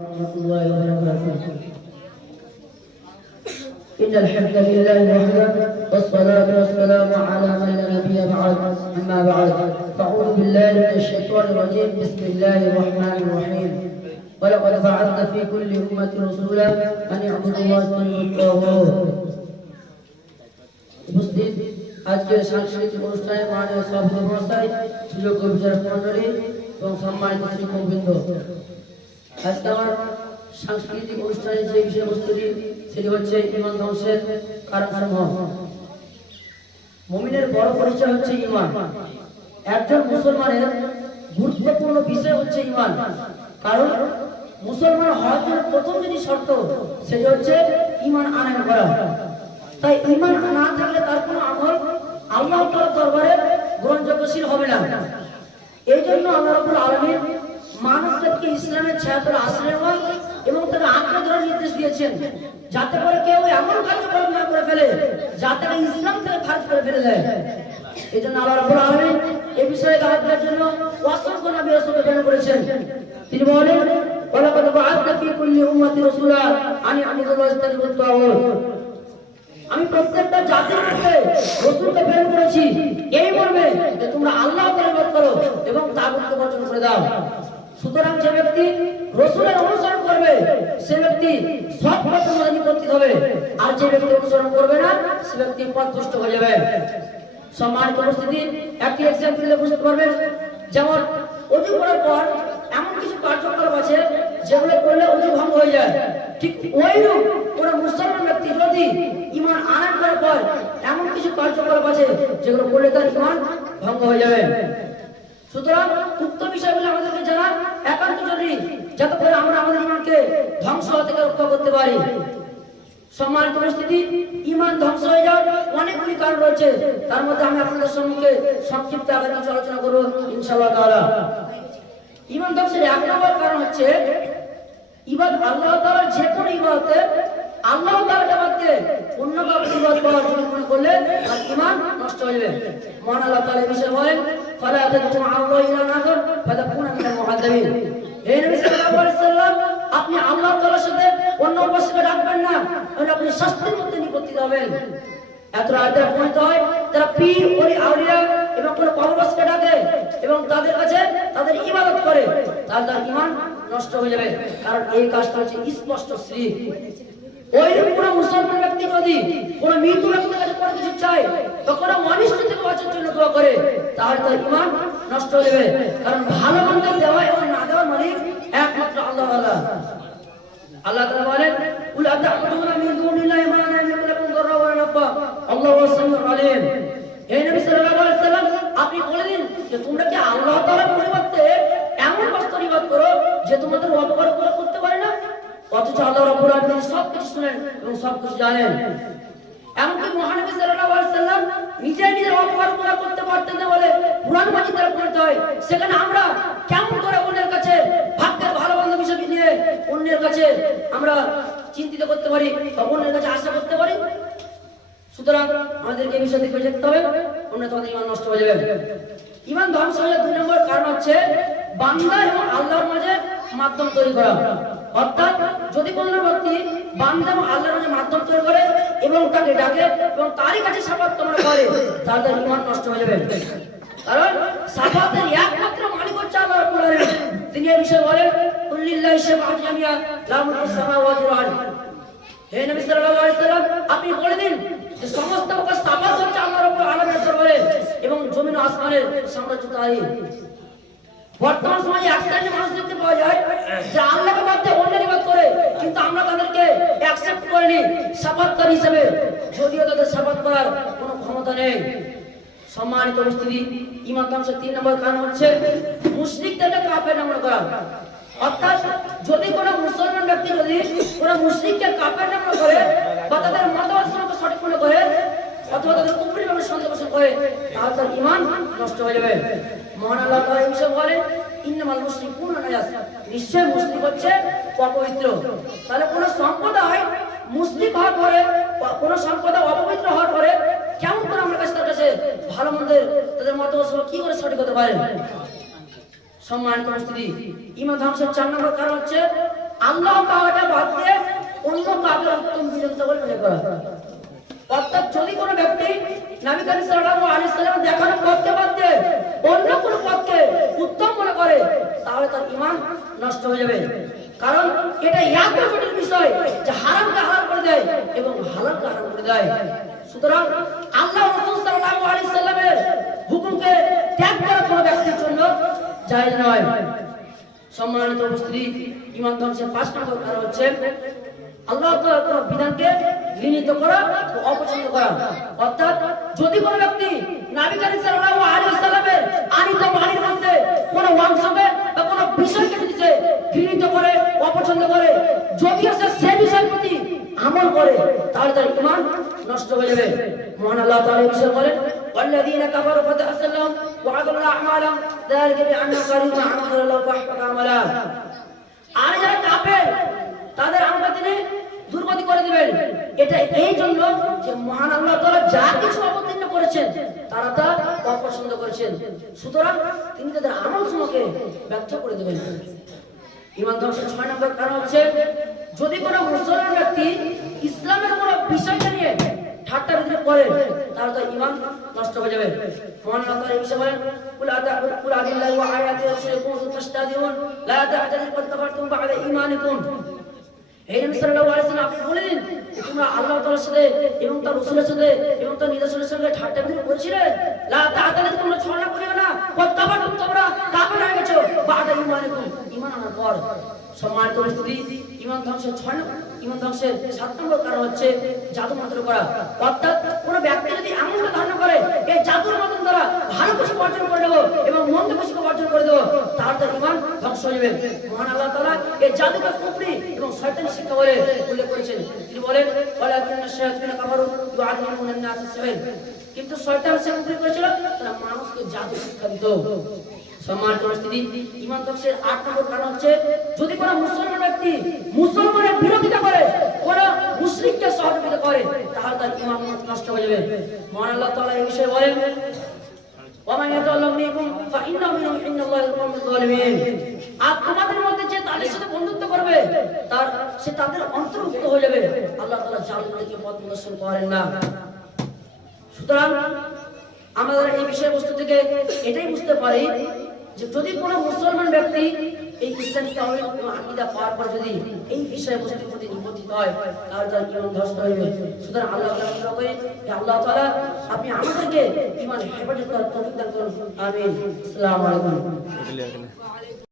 ورحمة الله وبركاته إن الحمد لله وحده والصلاة والسلام على من لا نبي بعد أما بعد فأعوذ بالله من الشيطان الرجيم بسم الله الرحمن الرحيم ولقد بعثنا في كل أمة رسولا أن يعبدوا الله واجتنبوا الطاغوت উপস্থিত আজকের সাংস্কৃতিক অনুষ্ঠানে মাননীয় সভাপতি মহাশয় সুযোগ্য বিচারক মন্ডলী এবং সম্মানিত শিক্ষকবৃন্দ আজকে সাংস্কৃতিক অনুষ্ঠানের যে বিষয়বস্তুটি সেটি হচ্ছে ইমান ধ্বংসের কারণসমূহ। মমিনের বড় পরিচয় হচ্ছে ইমান। একজন মুসলমানের গুরুত্বপূর্ণ বিষয় হচ্ছে ইমান। কারণ মুসলমান হওয়ার প্রথম যদি শর্ত, সেটি হচ্ছে ইমান আনয়ন করা। তাই ইমান না থাকলে তার কোনো আমল আল্লাহ দরবারে গ্রহণযোগ্যশীল হবে না। এই জন্য আল্লাহ রাব্বুল মানুষদেরকে ইসলামের ছায়াতলে আশ্রয় হয় এবং তাকে নির্দেশ দিয়েছেন যাতে করে কেউ এমন কার্যক্রম না করে ফেলে যাতে ইসলাম থেকে খারিজ করে ফেলে দেয় এই জন্য আল্লাহ এই বিষয়ে দাওয়াত জন্য অসংখ্য নবী প্রেরণ করেছেন। তিনি বলেন রাসূলা তাওয়াত আমি প্রত্যেকটা জাতির মধ্যে রসুলকে প্রেরণ করেছি। এই মর্মে তোমরা আল্লাহ করো এবং তাগুতকে বর্জন করে দাও। সুতরাং যে ব্যক্তি রসুলের অনুসরণ করবে, সে ব্যক্তি সৎ মধ্যে হবে আর যে ব্যক্তি অনুসরণ করবে না, সে ব্যক্তি পথভ্রষ্ট হয়ে যাবে। সম্মানিত উপস্থিতি একটি এক্সাম্পল দিলে বুঝতে পারবেন, যেমন অজু করার পর এমন কিছু কার্যকলাপ আছে, যেগুলো করলে অজু ভঙ্গ হয়ে যায়। ঠিক ওইরূপ কোন মুসলমান ব্যক্তি যদি ইমান আনার পর এমন কিছু কার্যকলাপ আছে, যেগুলো করলে তার ইমান ভঙ্গ হয়ে যাবে। সুতরাং উক্ত বিষয়গুলো আমাদেরকে জানা একান্ত জরুরি যাতে করে আমরা আমাদের ইমানকে ধ্বংস থেকে রক্ষা করতে পারি। সম্মানিত পরিস্থিতি ইমান ধ্বংস হয়ে যাওয়ার অনেকগুলি কারণ রয়েছে। তার মধ্যে আমি আপনাদের সম্মুখে সংক্ষিপ্ত আগে কিছু আলোচনা করব, ইনশাআল্লাহ তাআলা। ইমান ধ্বংসের এক নম্বর কারণ হচ্ছে, ইবাদ আল্লাহ তাআলার যে কোনো ইবাদতে আল্লাহ তাআলাকে বাদ অন্য কাউকে ইবাদ করার জন্য মনে করলে তার ইমান নষ্ট হয়ে যাবে। মহান আল্লাহ তাআলা বিষয়ে বলেন ফালা তাদু আল্লাহ ইলাহা আখার ফাতাকুনা মিনাল মুআদ্দাবিন হে নবী সাল্লাল্লাহু আলাইহি সাল্লাম, আপনি আল্লাহ তাআলার সাথে অন্য উপাস্যকে ডাকবেন না আপনি শাস্তির মধ্যে নিপতিত হবেন। এত আয়াতের পয়েন্ট হয় তারা পীর, ওলি, আউলিয়া এবং কোন কবরবাসকে ডাকে এবং তাদের কাছে তাদের ইবাদত করে তাহলে তার ইমান নষ্ট হয়ে যাবে। কারণ এই কাজটা হচ্ছে স্পষ্ট শ্রী আল্লাহ আল্লাহ আল্লাহ তাআলা বলেন, কুল আতা'বুদুনা দুনিল্লাহি মা লা ইয়ামলিকু দাররা ওয়া নাফা। আল্লাহু ওয়াস-সামিউল হে নবী সাল্লাল্লাহু আলাইহি সাল্লাম আপনি বলে দিন যে তোমরা কি আল্লাহ তাআলার পরিবর্তে এমন বস্তুর ইবাদত করো যে তোমাদের অপকার করে করতে পারে না অথচ আল্লাহ রাব্বুল আলামিন সব কিছু শুনেন এবং সব কিছু জানেন। এমনকি মহানবী সাল্লাল্লাহু আলাইহি সাল্লাম নিজে নিজের অপকার পুরা করতে পারতেন না বলে কুরআন মাজিদ দ্বারা পড়তে হয়। সেখানে আমরা কেমন করে অন্যের কাছে ভাগ্যের ভালো মন্দ বিষয় নিয়ে অন্যের কাছে আমরা চিন্তিত করতে পারি বা অন্যের কাছে আশা করতে পারি? সুতরাং আমাদেরকে এই বিষয় দেখে যেতে হবে, অন্য তোমাদের ইমান নষ্ট হয়ে যাবে। ইমান ধ্বংস হয়ে দুই নম্বর কারণ হচ্ছে বান্দা এবং আল্লাহর মাঝে মাধ্যম তৈরি করা। অর্থাৎ যদি কোনো ব্যক্তি বান্দা এবং আল্লাহর মাধ্যম তৈরি করে এবং তাকে ডাকে এবং তারই কাছে সাফাত তোমরা করে, তার ইমান নষ্ট হয়ে যাবে। কারণ সাফাতের একমাত্র মালিক হচ্ছে আল্লাহ রাব্বুল তিনি এই বিষয়ে বলেন কুল্লিল্লাহি শাফাআত জামিয়া লা মুলকু সামাওয়াতি ওয়াল আরদ। হে নবী সাল্লাল্লাহু আলাইহি সাল্লাম আপনি বলে দিন যে সমস্ত প্রকার সাফাত হচ্ছে আল্লাহ রাব্বুল আলামিনের দরবারে এবং জমিন ও আসমানের সাম্রাজ্য তারই। বর্তমান সমাজে এক শ্রেণির মানুষ দেখতে পাওয়া যায় যে আল্লাহকে বাদ দিয়ে অন্যের ইবাদত করে কিন্তু আমরা তাদেরকে অ্যাকসেপ্ট করিনি, সাফাতকারী হিসেবে যদিও তাদের সাফাত করার কোনো ক্ষমতা নেই। সম্মানিত উপস্থিতি ইমান ধ্বংসের তিন নম্বর কারণ হচ্ছে মুশরিকদেরকে কাফের নাম করা। অর্থাৎ যদি কোনো মুসলমান ব্যক্তি যদি কোনো মুশরিককে কাফের নাম করে বা তাদের মতামত সঠিক মনে করে অথবা তাদের উপরি ভাবে সন্দেহ করে, তাহলে তার ইমান নষ্ট হয়ে যাবে। মহান আল্লাহ তাআলা এই বলেন, ইন্নামাল মুশরিকুনা নাজাস। নিশ্চয় মুশরিক হচ্ছে অপবিত্র। তাহলে কোন সম্প্রদায় মুসলিম হওয়ার পরে, কোন সম্প্রদায় অপবিত্র হওয়ার পরে, কেমন করে আমার কাছে তার কাছে ভালো মন্দের, তাদের মতামত কি করে সঠিক হতে পারে? সম্মানিত পরিস্থিতি ইমান ধ্বংসের চার নম্বর কারণ হচ্ছে, আল্লাহ পাওয়াটা বাদ দিয়ে অন্য কাউকে উত্তম বিজন্ত বলে মনে করা। অর্থাৎ যদি কোনো ব্যক্তি নবী করিম সাল্লাল্লাহু আলাইহি সাল্লাম দেখানো পথকে বাদ দিয়ে অন্য কোনো পথকে উত্তম করে, তাহলে তার ঈমান নষ্ট হয়ে যাবে। কারণ এটা এত জটিল বিষয় যে হারামকে হালাল করে দেয় এবং হালালকে হারাম করে দেয়। সুতরাং আল্লাহ রাসূল সাল্লাল্লাহু আলাইহি সাল্লামের হুকুমকে ত্যাগ করা কোনো ব্যক্তির জন্য জায়েজ নয়। সম্মানিত উপস্থিতি ইমান ধ্বংসের পাঁচ নম্বর কারণ হচ্ছে আল্লাহ তাআলার বিধানকে ঘৃণিত করা ও অপছন্দ করা। অর্থাৎ যদি কোনো ব্যক্তি নবী করিম সাল্লাল্লাহু আলাইহি ওয়াসাল্লামের আনিত বাণীর মধ্যে কোন অংশকে বা কোন বিষয়কে যদি সে ঘৃণিত করে অপছন্দ করে যদি সে সে বিষয়ের প্রতি আমল করে তাহলে তার ঈমান নষ্ট হয়ে যাবে মহান আল্লাহ তাআলা এই বিষয়ে বলেন والذين كفروا فتأسلهم وعدوا أعمالهم ذلك بأنهم قالوا ما عمل الله فأحبط أعمالهم আর যারা কাফের তাদের আমরা তিনি দুর্গতি করে দিবেন এটা এই জন্য যে মহান আল্লাহ তাআলা যা কিছু অবতীর্ণ করেছেন তারা তা অপছন্দ করেছেন। সুতরাং তিনি তাদের আমল সমূহকে ব্যর্থ করে দেবেন। ইমান ধ্বংসের ছয় নম্বর কারণ হচ্ছে, যদি কোনো মুসলমান ব্যক্তি ইসলামের কোনো বিষয়কে নিয়ে ঠাট্টা বিদ্রুপ করে, তাহলে তার ইমান নষ্ট হয়ে যাবে। নবী ওয়াসাল্লাম আপনি সাত কারণ হচ্ছে জাদু মন্ত্র করা। অর্থাৎ কোন ব্যক্তি যদি এমন একটা ধারণা করে এই জাদুর দ্বারা ভালো কিছু অর্জন করে দেবো এবং মন্দ কিছু অর্জন করে দেবো, তার তার ইমান ধ্বংস হয়ে যাবে। মহান আল্লাহ তাআলা এই জাদুকে কুফরি এবং শয়তানি শিক্ষা বলে উল্লেখ করেছেন। তিনি বলেন ওয়ালাকিন্না শায়াতিনা কাফারু ইউআল্লিমুনা আন-নাস সিহর কিন্তু শয়তান সে কুফরি করেছিল, তারা মানুষকে জাদু শিক্ষা দিত। সম্মান পরিস্থিতি ইমান ধ্বংসের আট নম্বর কারণ হচ্ছে, যদি কোনো মুসলমান ব্যক্তি মুসলমানের বিরোধিতা করে, কোন মুসলিমকে সহযোগিতা করে, তাহলে তার ইমান নষ্ট হয়ে যাবে। মহান আল্লাহ তাআলা এই বিষয়ে বলেন মধ্যে যে তাদের সাথে বন্ধুত্ব করবে, তার, সে তাদের অন্তর্ভুক্ত হয়ে যাবে। করেন না। সুতরাং আমাদের এই বিষয়বস্তু থেকে এটাই বুঝতে পারি যে যদি কোনো মুসলমান ব্যক্তি এই ইসলামিক আকিদা পাওয়ার পর যদি এই বিষয়বস্তুর প্রতি নিবন্ধিত হয়, তাহলে তার ইমান ধ্বস্ত হয়ে সুতরাং আল্লাহ করি আল্লাহ তালা আপনি আমাদেরকে ইমান হেফাজত করার তফিক দান করুন। আমিন। আসসালামু আলাইকুম।